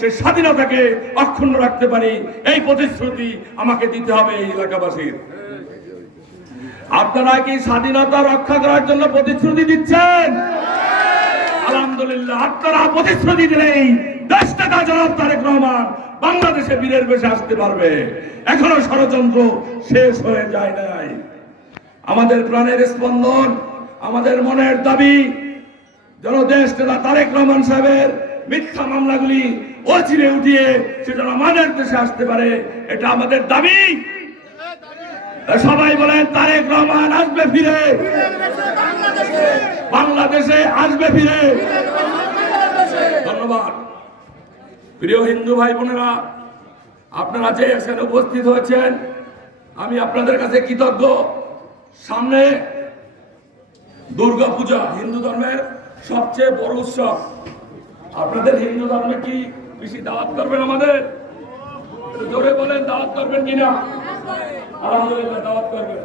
সে স্বাধীনতাকে অক্ষুণ্ণ রাখতে পারি। এই প্রতিশ্রুতি আমাকে দিতে হবে এই এলাকাবাসীর। আপনারা কি স্বাধীনতা রক্ষা করার জন্য প্রতিশ্রুতি দিচ্ছেন? আলহামদুলিল্লাহ, আপনারা প্রতিশ্রুতি দিলেই দেশ টাকা জনাব তারেক রহমান বাংলাদেশে বীরের বেশে আসতে পারবে। এখনও ষড়যন্ত্র শেষ হয়ে যায় নাই। আমাদের প্রাণের স্পন্দন, আমাদের মনের দাবি, যেন দেশ তারেক রহমান সাহেবের মিথ্যা মামলাগুলি অচিরে উঠিয়ে সে যেন আমাদের দেশে আসতে পারে, এটা আমাদের দাবি। সবাই বলেন, তারেক রহমান আসবে ফিরে। বাংলাদেশে আসবে ফিরে। ধন্যবাদ। প্রিয় হিন্দু ভাই বোনেরা, আপনারা যে এখানে উপস্থিত হয়েছেন, আমি আপনাদের কাছে কৃতজ্ঞ। সামনে দুর্গা পূজা হিন্দু ধর্মের সবচেয়ে বড় উৎসব। আপনাদের হিন্দু ধর্মে কি বেশি দাওয়াত করবেন আমাদের? জোরে বলেন, দাওয়াত করবেন কিনা? আলহামদুলিল্লাহ, দাওয়াত করবেন।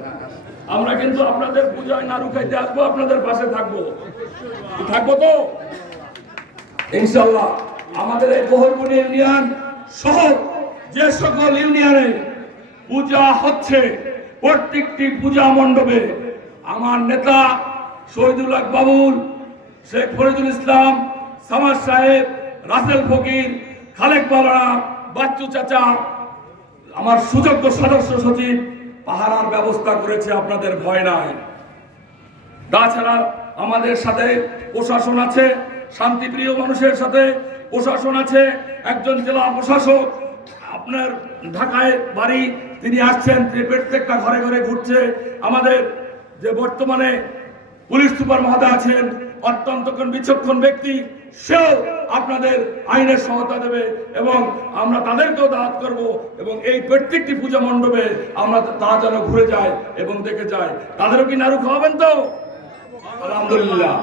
আমরা কিন্তু আপনাদের পূজায় নাড়ু খাইতে আসব, আপনাদের পাশে থাকব। থাকব তো? ইনশাল্লাহ আমাদের এই বহরমুনি ইউনিয়ন সহ যে সকল ইউনিয়নে পূজা হচ্ছে, প্রত্যেকটি পূজা মণ্ডপে আমার নেতা শহীদুল হক বাবুল, শেখ ফরিদুল ইসলাম সামাজ সাহেব, রাসেল ফকির, খালেক বাবারা বাচ্চু চাচা, আমার সুযোগ্য সদস্য সচিব, পাহারার ব্যবস্থা করেছে আপনাদের ভয় নাই। তাছাড়া আমাদের সাথে প্রশাসন আছে, শান্তিপ্রিয় মানুষের সাথে প্রশাসন আছে, একজন জেলা প্রশাসক, আপনার ঢাকায় বাড়ি, তিনি আসছেন, তিনি প্রত্যেকটা ঘরে ঘরে ঘুরছে। আমাদের যে বর্তমানে পুলিশ সুপার মহোদয় আছেন অত্যন্ত বিচক্ষণ ব্যক্তি, সেও আপনাদের আইনের সহায়তা দেবে এবং আমরা তাদেরকেও দাওয়াত করব এবং এই প্রত্যেকটি পূজা মণ্ডপে আমরা তা যেন ঘুরে যায় এবং দেখে যায়। তাদেরও কি নাড়ু খাওয়াবেন তো? আলহামদুলিল্লাহ।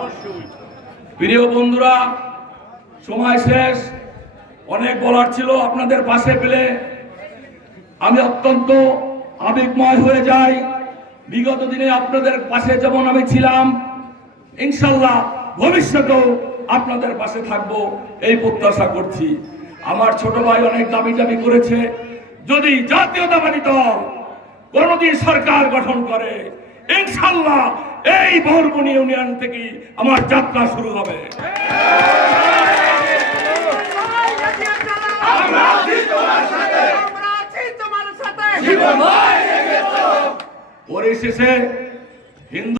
প্রিয় বন্ধুরা, সময় শেষ। অনেক বলার ছিল আপনাদের পাশে পেলে। আমি অত্যন্ত আবেগময় হয়ে যাই। বিগত দিনে আপনাদের পাশে যেমন আমি ছিলাম ইনশাল্লাহ ভবিষ্যতেও আপনাদের পাশে থাকব এই প্রত্যাশা করছি। আমার ছোট ভাই অনেক দাবি দাবি করেছে। যদি জাতীয়তাবাদী দল কোনদিন সরকার গঠন করে ইনশাল্লাহ এই বহরমুনি ইউনিয়ন থেকে আমার যাত্রা শুরু হবে। পরিশেষে হিন্দু